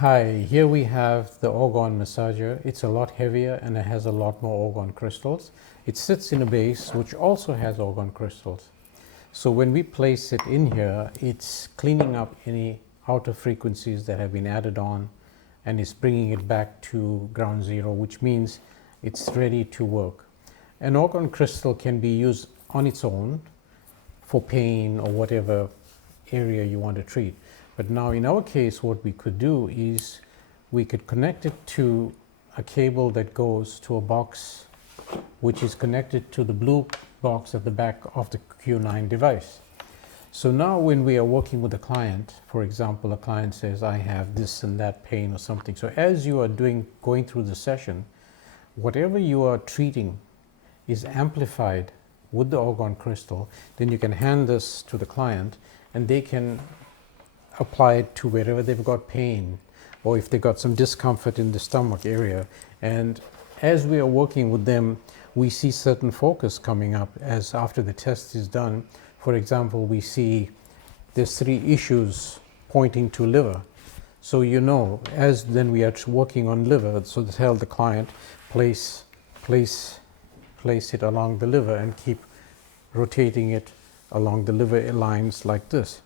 Hi, here we have the Orgon massager. It's a lot heavier and it has a lot more Orgon crystals. It sits in a base which also has Orgon crystals. So when we place it in here, it's cleaning up any outer frequencies that have been added on and is bringing it back to ground zero, which means it's ready to work. An Orgon crystal can be used on its own for pain or whatever area you want to treat. But now in our case, what we could do is we could connect it to a cable that goes to a box which is connected to the blue box at the back of the Q9 device. So now when we are working with a client, for example, a client says, I have this and that pain or something. So as you are going through the session, whatever you are treating is amplified with the Orgon crystal. Then you can hand this to the client and they can apply it to wherever they've got pain or if they've got some discomfort in the stomach area. And as we are working with them, we see certain focus coming up as after the test is done. For example, we see there's 3 issues pointing to liver. So you know, as then we are working on liver, so to tell the client, place it along the liver and keep rotating it along the liver lines like this.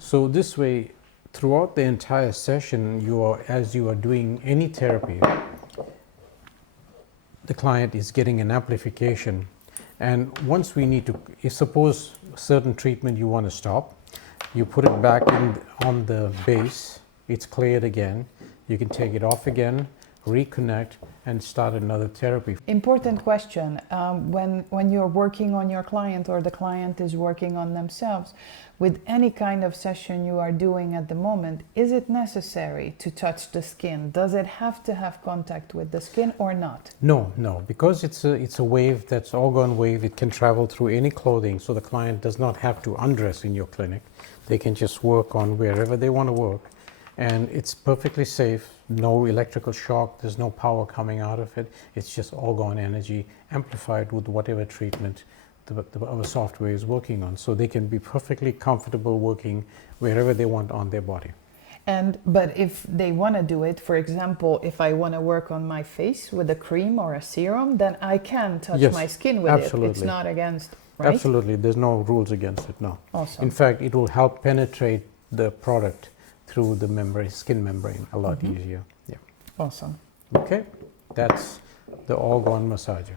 So this way, throughout the entire session, as you are doing any therapy, the client is getting an amplification. And once we need to, suppose certain treatment you want to stop, you put it back on the base, it's cleared again, you can take it off again, reconnect and start another therapy. Important question. When you're working on your client or the client is working on themselves, with any kind of session you are doing at the moment, is it necessary to touch the skin? Does it have to have contact with the skin or not? No, because it's a wave, that's Orgon wave, it can travel through any clothing, so the client does not have to undress in your clinic. They can just work on wherever they want to work. And it's perfectly safe, no electrical shock, there's no power coming out of it. It's just Orgon energy amplified with whatever treatment our software is working on. So they can be perfectly comfortable working wherever they want on their body. But if they want to do it, for example, if I want to work on my face with a cream or a serum, then I can touch my skin with it. It's not against, right? Absolutely, there's no rules against it, no. Awesome. In fact, it will help penetrate the product through the membrane, skin membrane, a lot easier. Yeah. Awesome. Okay, that's the Orgon massager.